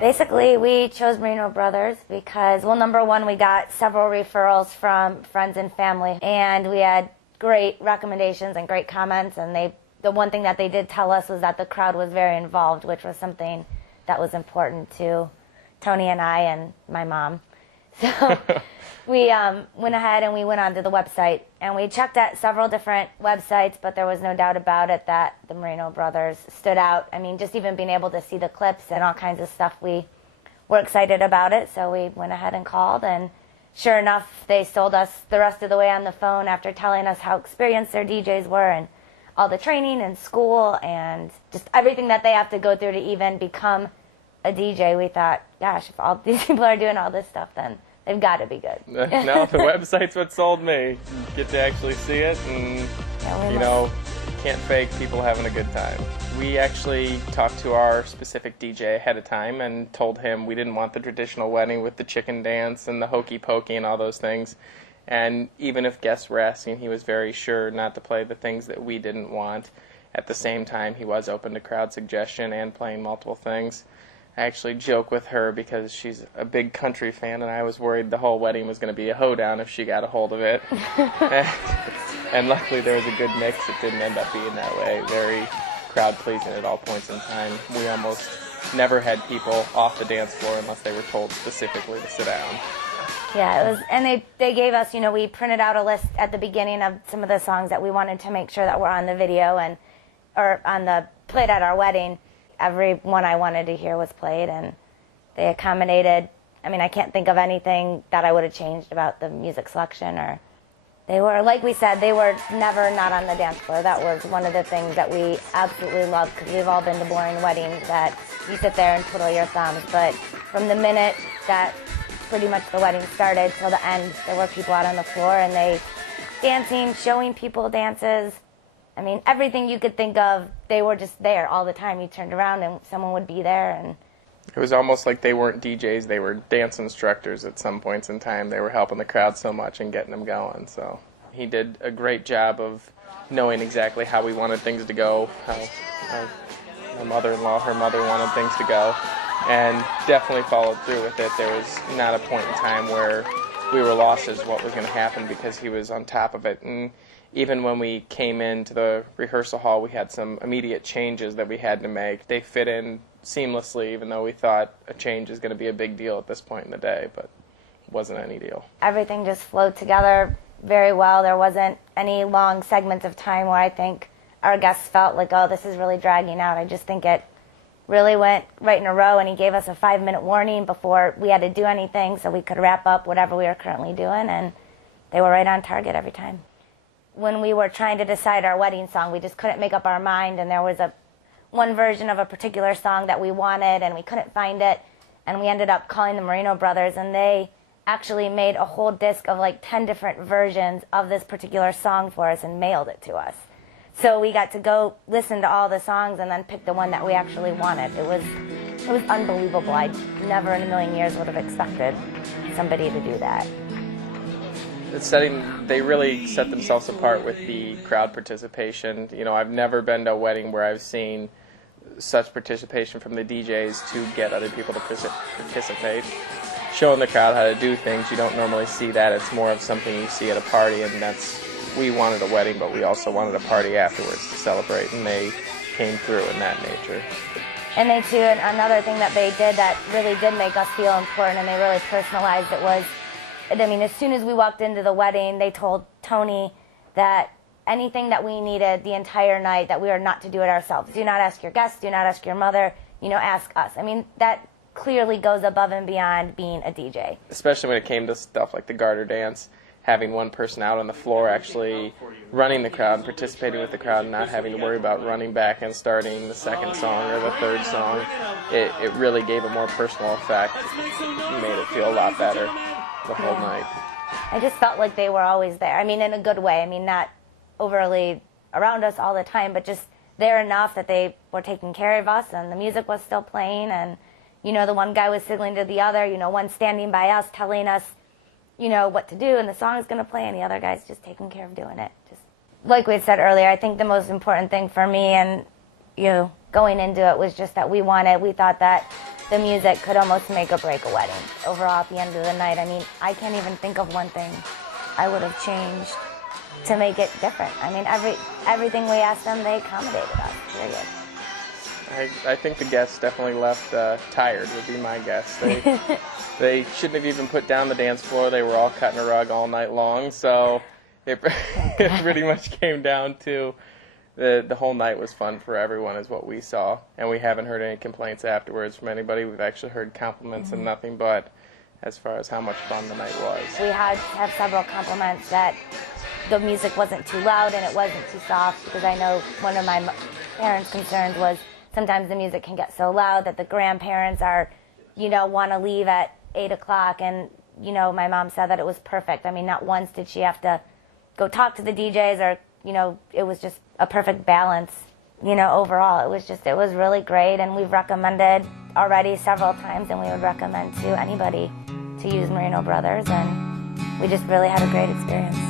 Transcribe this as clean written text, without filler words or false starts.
Basically, we chose Marino Brothers because, well, number one, we got several referrals from friends and family, and we had great recommendations and great comments, and the one thing that they did tell us was that the crowd was very involved, which was something that was important to Tony and I and my mom. So we went ahead and we went onto the website, and we checked at several different websites, but there was no doubt about it that the Marino Brothers stood out. I mean, just even being able to see the clips and all kinds of stuff, we were excited about it, so we went ahead and called, and sure enough, they sold us the rest of the way on the phone after telling us how experienced their DJs were and all the training and school and just everything that they have to go through to even become a DJ. We thought, gosh, if all these people are doing all this stuff, then they've got to be good. No, the website's what sold me. You get to actually see it, and can't fake people having a good time. We actually talked to our specific DJ ahead of time and told him we didn't want the traditional wedding with the chicken dance and the hokey pokey and all those things. And even if guests were asking, he was very sure not to play the things that we didn't want. At the same time, he was open to crowd suggestion and playing multiple things. I actually joke with her because she's a big country fan, and I was worried the whole wedding was going to be a hoedown if she got a hold of it. And luckily there was a good mix. It didn't end up being that way. Very crowd-pleasing at all points in time. We almost never had people off the dance floor unless they were told specifically to sit down. Yeah, it was, and they gave us, we printed out a list at the beginning of some of the songs that we wanted to make sure that were on the video or played at our wedding. Every one I wanted to hear was played, and they accommodated. I mean, I can't think of anything that I would have changed about the music selection. Or they were, like we said, they were never not on the dance floor. That was one of the things that we absolutely loved, because we've all been to boring weddings that you sit there and twiddle your thumbs. But from the minute that pretty much the wedding started till the end, there were people out on the floor, and they dancing, showing people dances. I mean, everything you could think of, they were just there all the time. You turned around and someone would be there. And it was almost like they weren't DJs, they were dance instructors at some points in time. They were helping the crowd so much and getting them going. So he did a great job of knowing exactly how we wanted things to go, how my mother-in-law, her mother wanted things to go, and definitely followed through with it. There was not a point in time where we were lost as what was going to happen, because he was on top of it. And even when we came into the rehearsal hall, we had some immediate changes that we had to make. They fit in seamlessly, even though we thought a change is going to be a big deal at this point in the day, but it wasn't any deal. Everything just flowed together very well. There wasn't any long segments of time where I think our guests felt like, oh, this is really dragging out. I just think it really went right in a row, and he gave us a 5-minute warning before we had to do anything so we could wrap up whatever we were currently doing, and they were right on target every time. When we were trying to decide our wedding song, we just couldn't make up our mind, and there was one version of a particular song that we wanted, and we couldn't find it, and we ended up calling the Marino Brothers, and they actually made a whole disc of like 10 different versions of this particular song for us and mailed it to us. So we got to go listen to all the songs and then pick the one that we actually wanted. It was unbelievable. I never in a million years would have expected somebody to do that. They really set themselves apart with the crowd participation. I've never been to a wedding where I've seen such participation from the DJs to get other people to participate. Showing the crowd how to do things, you don't normally see that. It's more of something you see at a party, and we wanted a wedding, but we also wanted a party afterwards to celebrate, and they came through in that nature. And they too, another thing that they did that really did make us feel important, and they really personalized it, was, as soon as we walked into the wedding, they told Tony that anything that we needed the entire night, that we were not to do it ourselves. Do not ask your guests, do not ask your mother, ask us. That clearly goes above and beyond being a DJ. Especially when it came to stuff like the garter dance, having one person out on the floor actually running the crowd, participating with the crowd, and not having to worry about running back and starting the second song or the third song. It really gave a more personal effect. It made it feel a lot better the whole night. I just felt like they were always there. In a good way. Not overly around us all the time, but just there enough that they were taking care of us, and the music was still playing, and the one guy was signaling to the other, one standing by us telling us what to do, and the song is going to play, and the other guy's just taking care of doing it. Just like we had said earlier, I think the most important thing for me and going into it was just that we thought that the music could almost make or break a wedding. Overall, at the end of the night, I mean, I can't even think of one thing I would have changed to make it different. I mean, everything we asked them, they accommodated us, period. I think the guests definitely left tired, would be my guess. They shouldn't have even put down the dance floor. They were all cutting a rug all night long, so it pretty much came down to the whole night was fun for everyone is what we saw, and we haven't heard any complaints afterwards from anybody. We've actually heard compliments and nothing but as far as how much fun the night was. We had several compliments that the music wasn't too loud and it wasn't too soft, because I know one of my parents' concerns was sometimes the music can get so loud that the grandparents are, want to leave at 8 o'clock, and, my mom said that it was perfect. I mean, not once did she have to go talk to the DJs or, it was just a perfect balance, overall. It was really great, and we've recommended already several times, and we would recommend to anybody to use Marino Brothers, and we just really had a great experience.